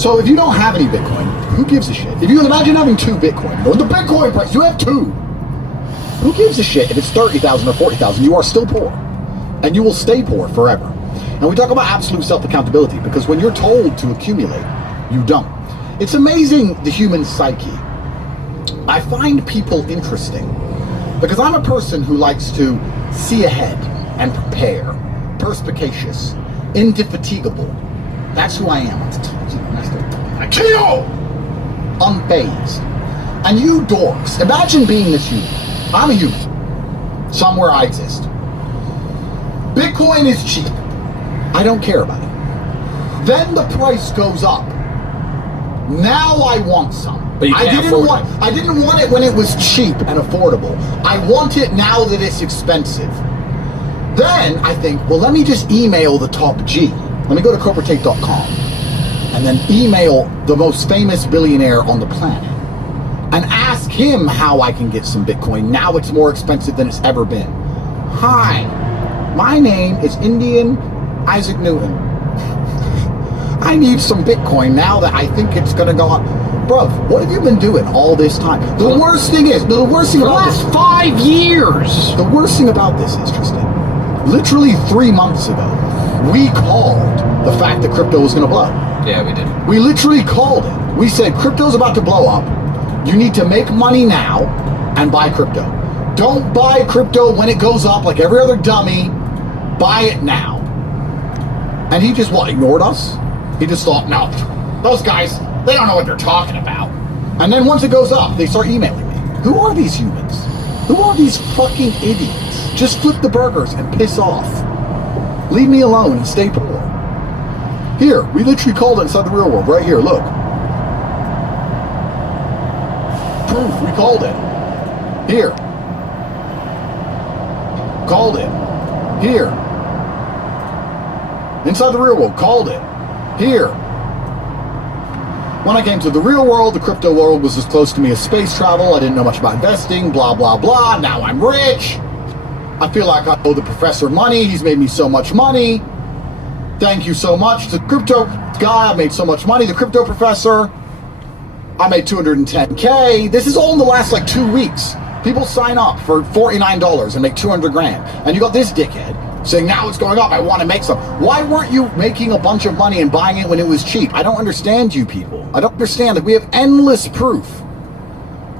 So if you don't have any Bitcoin, who gives a shit? If you imagine having 2 Bitcoin, or the Bitcoin price, you have 2. Who gives a shit if it's 30,000 or 40,000? You are still poor. And you will stay poor forever. And we talk about absolute self-accountability because when you're told to accumulate, you don't. It's amazing, the human psyche. I find people interesting because I'm a person who likes to see ahead and prepare, perspicacious, indefatigable. That's who I am. I kill! Unfazed. And you dorks, imagine being this human. I'm a human. Somewhere I exist. Bitcoin is cheap. I don't care about it. Then the price goes up. Now I want some. But you can't I didn't want it when it was cheap and affordable. I want it now that it's expensive. Then I think, well, let me just email the top G. Let me go to corporatate.com and then email the most famous billionaire on the planet and ask him how I can get some Bitcoin. Now it's more expensive than it's ever been. Hi, my name is Indian Isaac Newton. I need some Bitcoin now that I think it's gonna go up. Bruv, what have you been doing all this time? The worst thing about this, 5 years. The worst thing about this is, Tristan, literally 3 months ago, we called the fact that crypto was gonna blow. Yeah, we did. We literally called it. We said, crypto's about to blow up. You need to make money now and buy crypto. Don't buy crypto when it goes up like every other dummy. Buy it now. And he just, ignored us? He just thought, no, those guys, they don't know what they're talking about. And then once it goes up, they start emailing me. Who are these humans? Who are these fucking idiots? Just flip the burgers and piss off. Leave me alone and stay poor. Here, we literally called it inside the real world. Right here, look. Proof, we called it. Here. Called it. Here. Inside the real world, called it. Here. When I came to the real world, the crypto world was as close to me as space travel. I didn't know much about investing, blah, blah, blah. Now I'm rich. I feel like I owe the professor money. He's made me so much money. Thank you so much. The crypto guy, I made so much money. The crypto professor, I made $210K. This is all in the last 2 weeks. People sign up for $49 and make 200 grand. And you got this dickhead saying, now it's going up, I want to make some. Why weren't you making a bunch of money and buying it when it was cheap? I don't understand you people. I don't understand that we have endless proof.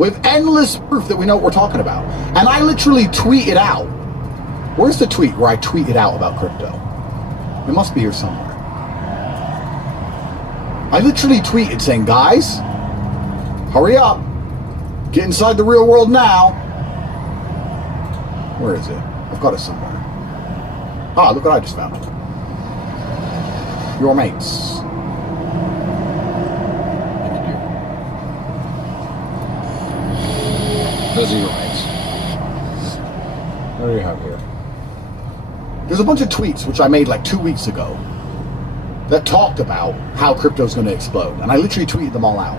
We have endless proof that we know what we're talking about. And I literally tweet it out. Where's the tweet where I tweet it out about crypto? It must be here somewhere. I literally tweeted saying, guys, hurry up. Get inside the real world now. Where is it? I've got it somewhere. Ah, look what I just found. Your mates. Those are your mates. What do you have here? There's a bunch of tweets which I made 2 weeks ago that talked about how crypto's going to explode. And I literally tweeted them all out.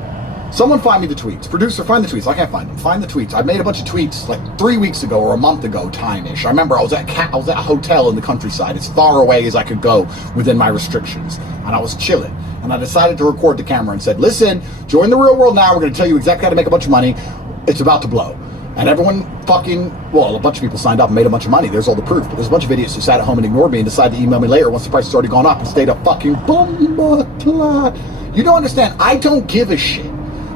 Someone find me the tweets. Producer, find the tweets. I can't find them. Find the tweets. I made a bunch of tweets 3 weeks ago or a month ago time-ish. I remember I was at a hotel in the countryside as far away as I could go within my restrictions. And I was chilling. And I decided to record the camera and said, listen, join the real world now. We're going to tell you exactly how to make a bunch of money. It's about to blow. And everyone a bunch of people signed up and made a bunch of money. There's all the proof. But there's a bunch of idiots who sat at home and ignored me and decided to email me later once the price has already gone up and stayed up fucking You don't understand. I don't give a shit.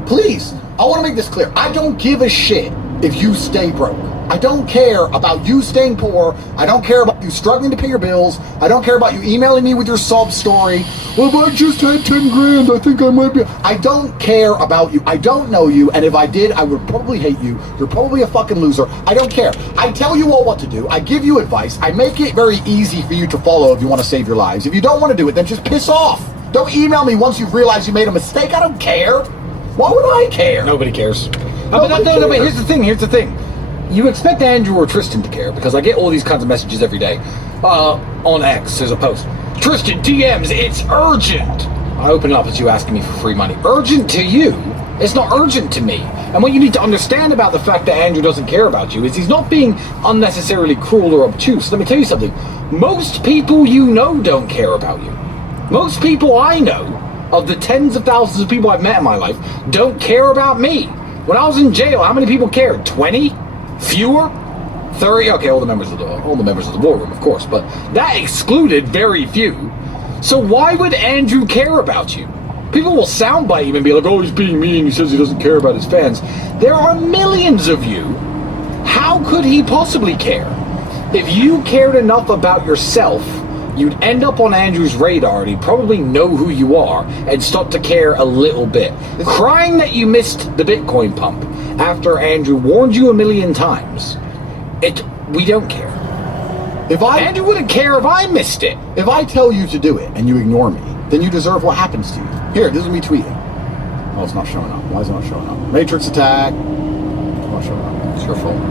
Please, I want to make this clear. I don't give a shit if you stay broke. I don't care about you staying poor. I don't care about you struggling to pay your bills. I don't care about you emailing me with your sob story. Well, if I just had 10 grand, I think I might be. I don't care about you. I don't know you. And if I did, I would probably hate you. You're probably a fucking loser. I don't care. I tell you all what to do. I give you advice. I make it very easy for you to follow if you want to save your lives. If you don't want to do it, then just piss off. Don't email me once you've realized you made a mistake. I don't care. Why would I care? Nobody cares. No, but here's the thing. You expect Andrew or Tristan to care because I get all these kinds of messages every day. On X, there's a post. Tristan, DMs, it's urgent. I open it up as you asking me for free money. Urgent to you? It's not urgent to me. And what you need to understand about the fact that Andrew doesn't care about you is he's not being unnecessarily cruel or obtuse. Let me tell you something. Most people you know don't care about you. Most people I know of the tens of thousands of people I've met in my life don't care about me. When I was in jail, how many people cared? 20? Fewer? 30? Okay, all the members of the war room, of course, but that excluded very few. So why would Andrew care about you? People will soundbite him and be like, oh, he's being mean, he says he doesn't care about his fans. There are millions of you. How could he possibly care? If you cared enough about yourself, you'd end up on Andrew's radar and he'd probably know who you are and start to care a little bit. Crying that you missed the Bitcoin pump after Andrew warned you a million times, we don't care. Andrew wouldn't care if I missed it. If I tell you to do it and you ignore me, then you deserve what happens to you. Here, this is me tweeting. Oh, it's not showing up. Why is it not showing up? Matrix attack. It's not showing up. It's your fault.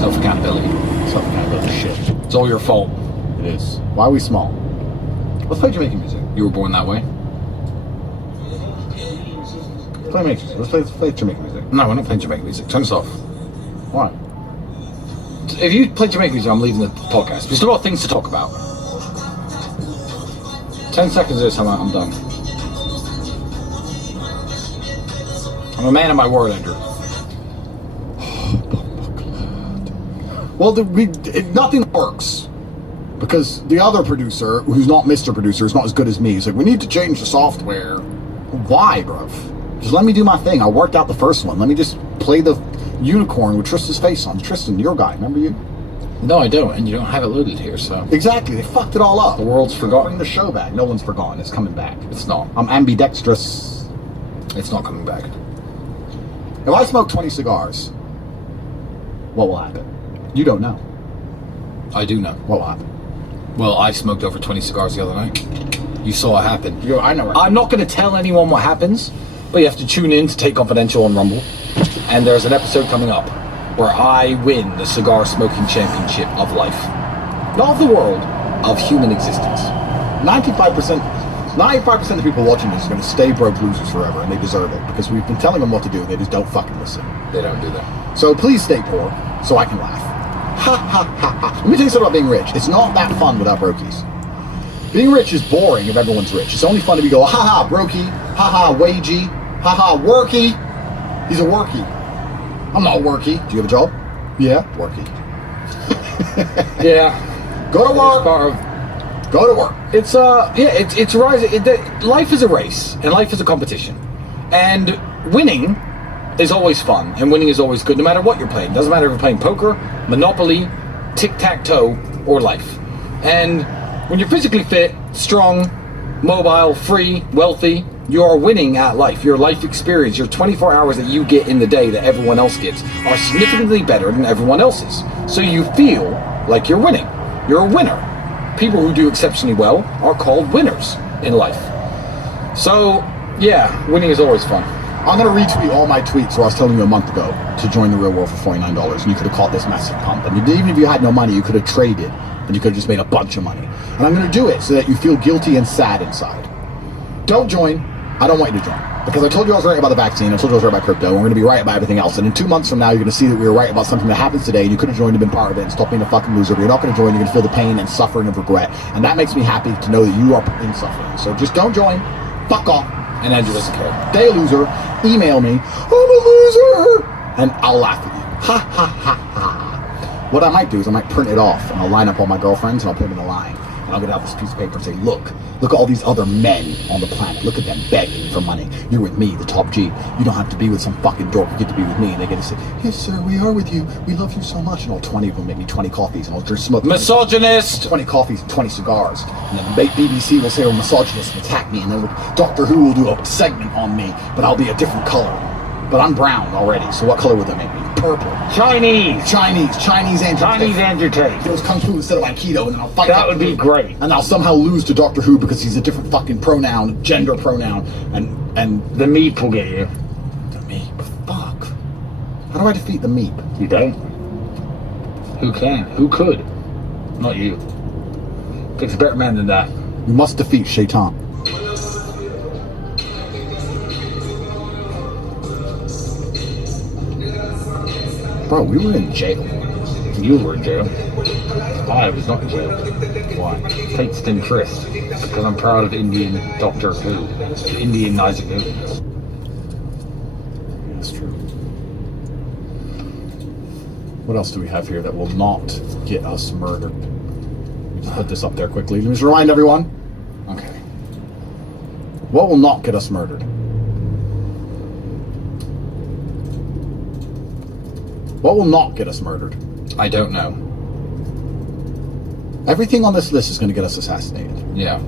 Self-accountability. Self-accountability shit. It's all your fault. It is. Why are we small? Let's play Jamaican music. You were born that way? Play Matrix. Let's play Jamaican music. No, we're not playing Jamaican music. Turn this off. Why? If you play Jamaican music, I'm leaving the podcast. We've still got things to talk about. 10 seconds of this, I'm done. I'm a man of my word, Andrew. Well, nothing works. Because the other producer, who's not Mr. Producer, is not as good as me. He's like, we need to change the software. Why, bruv? Just let me do my thing. I worked out the first one. Let me just play the unicorn with Tristan's face on. Tristan, your guy, remember you? No, I don't, and you don't have it loaded here, so... Exactly, they fucked it all up. The world's forgotten. Bring the show back. No one's forgotten. It's coming back. It's not. I'm ambidextrous. It's not coming back. If I smoke 20 cigars, what will happen? You don't know. I do know. What will happen? Well, I smoked over 20 cigars the other night. You saw what happened. I know. I'm not going to tell anyone what happens, but you have to tune in to Take Confidential on Rumble. And there's an episode coming up where I win the cigar smoking championship of life. Not of the world, of human existence. 95% of the people watching this are going to stay broke losers forever, and they deserve it, because we've been telling them what to do, and they just don't fucking listen. They don't do that. So please stay poor, so I can laugh. Ha ha ha ha. Let me tell you something about being rich. It's not that fun without brokies. Being rich is boring if everyone's rich. It's only fun if you go, ha ha, brokey, ha ha, wagey, ha ha, worky. He's a worky. I'm not worky. Do you have a job? Yeah, worky. Yeah. Go to work. Go to work. It's rising. Life is a race, and life is a competition, and winning is always fun, and winning is always good, no matter what you're playing. Doesn't matter if you're playing poker, Monopoly, tic-tac-toe, or life. And when you're physically fit, strong, mobile, free, wealthy, you are winning at life. Your life experience, your 24 hours that you get in the day that everyone else gets, are significantly better than everyone else's. So you feel like you're winning. You're a winner. People who do exceptionally well are called winners in life. So, yeah, winning is always fun. I'm going to retweet all my tweets where I was telling you a month ago to join the real world for $49, and you could have caught this massive pump. And even if you had no money, you could have traded, and you could have just made a bunch of money. And I'm going to do it so that you feel guilty and sad inside. Don't join. I don't want you to join. Because I told you I was right about the vaccine, I told you I was right about crypto, and we're going to be right about everything else. And in 2 months from now, you're going to see that we were right about something that happens today, and you could have joined and been part of it and stopped being a fucking loser. But you're not going to join. You're going to feel the pain and suffering of regret. And that makes me happy to know that you are in suffering. So just don't join. Fuck off. And Andrew doesn't care. Stay a loser. Email me. I'm a loser. And I'll laugh at you. Ha ha ha ha. What I might do is I might print it off, and I'll line up all my girlfriends, and I'll put them in a line. And I'll get out this piece of paper and say, look at all these other men on the planet. Look at them begging for money. You're with me, the top G. You don't have to be with some fucking dork. You get to be with me. And they get to say, yes, sir, we are with you. We love you so much. And all 20 of them make me 20 coffees. And I'll just smoke misogynist. 20 coffees and 20 cigars. And then the BBC will say we're misogynist and attack me. And then Doctor Who will do a segment on me, but I'll be a different color. But I'm brown already, so what color would that make me? Purple. Chinese Andrew Tate. It was Kung Fu instead of Aikido, and then I'll fight. That would be great. And I'll somehow lose to Doctor Who because he's a different fucking pronoun, gender pronoun, and the meep will get you. The meep. Fuck. How do I defeat the meep? You don't. Who can? Who could? Not you. Takes a better man than that. You must defeat Shaitan. Bro, we were in jail. You were in jail. I was not in jail. Why? Tate's in tryst. because I'm proud of Indian Doctor Who. Indian Isaac Newton. That's true. What else do we have here that will not get us murdered? Just put this up there quickly. Let me just remind everyone. Okay. What will not get us murdered? What will not get us murdered? I don't know. Everything on this list is going to get us assassinated. Yeah.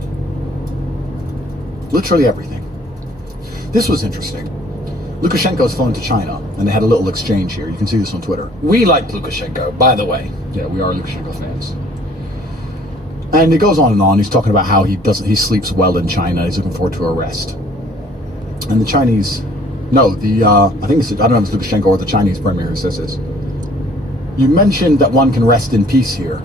Literally everything. This was interesting. Lukashenko's flown to China, and they had a little exchange here. You can see this on Twitter. We like Lukashenko, by the way. Yeah, we are Lukashenko fans. And it goes on and on. He's talking about how he sleeps well in China. He's looking forward to a rest. And the Chinese, I think it's, I don't know if it's Lukashenko or the Chinese premier who says this. You mentioned that one can rest in peace here.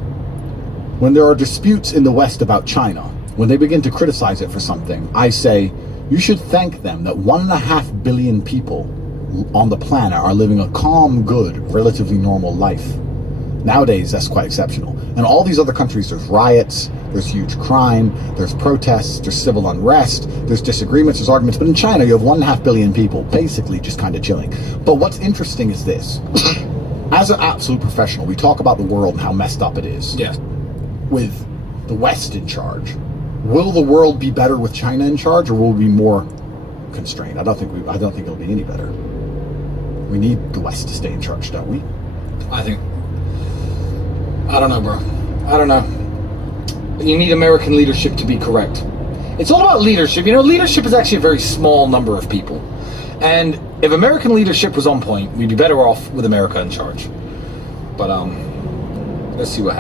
When there are disputes in the West about China, when they begin to criticize it for something, I say, you should thank them that 1.5 billion people on the planet are living a calm, good, relatively normal life. Nowadays, that's quite exceptional. In all these other countries, there's riots, there's huge crime, there's protests, there's civil unrest, there's disagreements, there's arguments. But in China, you have 1.5 billion people basically just kind of chilling. But what's interesting is this. As an absolute professional, we talk about the world and how messed up it is. Yes. With the West in charge. Will the world be better with China in charge, or will we be more constrained? I don't think it'll be any better. We need the West to stay in charge, don't we? I don't know, bro. I don't know. You need American leadership to be correct. It's all about leadership. You know, leadership is actually a very small number of people. And if American leadership was on point, we'd be better off with America in charge. But let's see what happens.